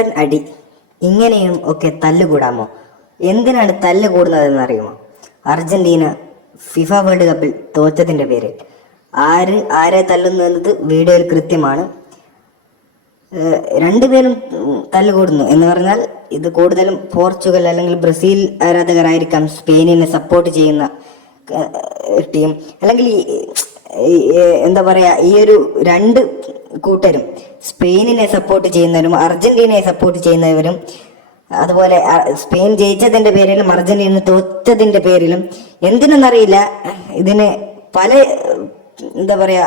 വമ്പൻ അടി, ഇങ്ങനെയും ഒക്കെ തല്ലുകൂടാമോ? എന്തിനാണ് തല്ല് കൂടുന്നതെന്ന് അറിയുമോ? അർജന്റീന ഫിഫ വേൾഡ് കപ്പിൽ തോറ്റതിന്റെ പേരിൽ. ആരെ തല്ലുന്നു എന്നത് വീഡിയോയിൽ കൃത്യമാണ്. രണ്ടുപേരും തല്ലുകൂടുന്നു എന്ന് പറഞ്ഞാൽ ഇത് കൂടുതലും പോർച്ചുഗൽ അല്ലെങ്കിൽ ബ്രസീൽ ആരാധകരായിരിക്കാം സ്പെയിനിനെ സപ്പോർട്ട് ചെയ്യുന്ന ടീം. അല്ലെങ്കിൽ എന്താ പറയാ, ഈ ഒരു രണ്ട് കൂട്ടരും സ്പെയിനിനെ സപ്പോർട്ട് ചെയ്യുന്നവരും അർജന്റീനയെ സപ്പോർട്ട് ചെയ്യുന്നവരും, അതുപോലെ സ്പെയിൻ ജയിച്ചതിന്റെ പേരിലും അർജന്റീന തോറ്റതിന്റെ പേരിലും എന്തിനെന്നറിയില്ല ഇതിന് പല എന്താ പറയാ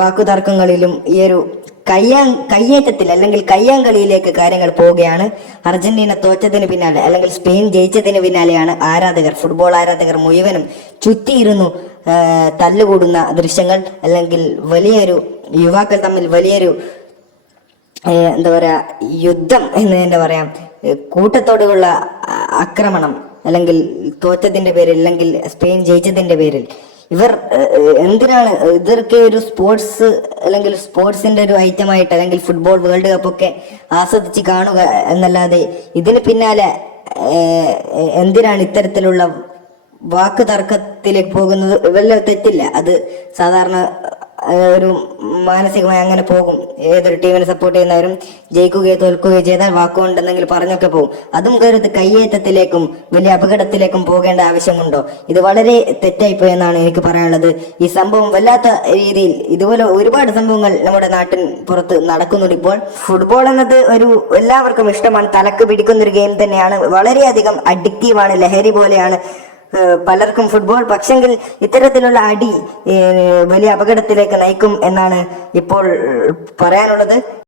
വാക്കുതർക്കങ്ങളിലും ഈ ഒരു കയ്യേറ്റത്തിൽ അല്ലെങ്കിൽ കയ്യാങ്കളിയിലേക്ക് കാര്യങ്ങൾ പോവുകയാണ്. അർജന്റീന തോറ്റതിന് പിന്നാലെ അല്ലെങ്കിൽ സ്പെയിൻ ജയിച്ചതിന് പിന്നാലെയാണ് ഫുട്ബോൾ ആരാധകർ മുഴുവനും ചുറ്റിയിരുന്നു തല്ലുകൂടുന്ന ദൃശ്യങ്ങൾ, അല്ലെങ്കിൽ വലിയൊരു യുവാക്കൾ തമ്മിൽ വലിയൊരു എന്താ പറയാ യുദ്ധം എന്ന് തന്നെ പറയാം, കൂട്ടത്തോടുള്ള ആക്രമണം, അല്ലെങ്കിൽ തോറ്റതിന്റെ പേരിൽ അല്ലെങ്കിൽ സ്പെയിൻ ജയിച്ചതിന്റെ പേരിൽ. ഇവർ എന്തിനാണ് ഇതൊക്കെ ഒരു സ്പോർട്സ് അല്ലെങ്കിൽ സ്പോർട്സിന്റെ ഒരു ഐറ്റമായിട്ട് അല്ലെങ്കിൽ ഫുട്ബോൾ വേൾഡ് കപ്പ് ഒക്കെ ആസ്വദിച്ച് കാണുക എന്നല്ലാതെ ഇതിന് പിന്നാലെ എന്തിനാണ് ഇത്തരത്തിലുള്ള വാക്ക് തർക്കത്തിലേക്ക് പോകുന്നത്? വല്ല തെറ്റില്ല, അത് സാധാരണ ഒരു മാനസികമായി അങ്ങനെ പോകും. ഏതൊരു ടീമിനെ സപ്പോർട്ട് ചെയ്യുന്നവരും ജയിക്കുകയോ തോൽക്കുകയോ ചെയ്താൽ വാക്കുകൊണ്ടെന്നെങ്കിലും പറഞ്ഞൊക്കെ പോകും. അതും കരുത്ത് കയ്യേറ്റത്തിലേക്കും വലിയ അപകടത്തിലേക്കും പോകേണ്ട ആവശ്യമുണ്ടോ? ഇത് വളരെ തെറ്റായിപ്പോയി എന്നാണ് എനിക്ക് പറയാനുള്ളത്. ഈ സംഭവം വല്ലാത്ത രീതിയിൽ ഇതുപോലെ ഒരുപാട് സംഭവങ്ങൾ നമ്മുടെ നാട്ടിൻ പുറത്ത് നടക്കുന്നുണ്ട്. ഇപ്പോൾ ഫുട്ബോൾ എന്നത് ഒരു എല്ലാവർക്കും ഇഷ്ടമാണ്, തലക്ക് പിടിക്കുന്ന ഒരു ഗെയിം തന്നെയാണ്, വളരെയധികം അഡിക്റ്റീവാണ്, ലഹരി പോലെയാണ് പലർക്കും ഫുട്ബോൾ. പക്ഷെങ്കിൽ ഇത്തരത്തിലുള്ള അടി വലിയ അപകടത്തിലേക്ക് നയിക്കും എന്നാണ് ഇപ്പോൾ പറയാനുള്ളത്.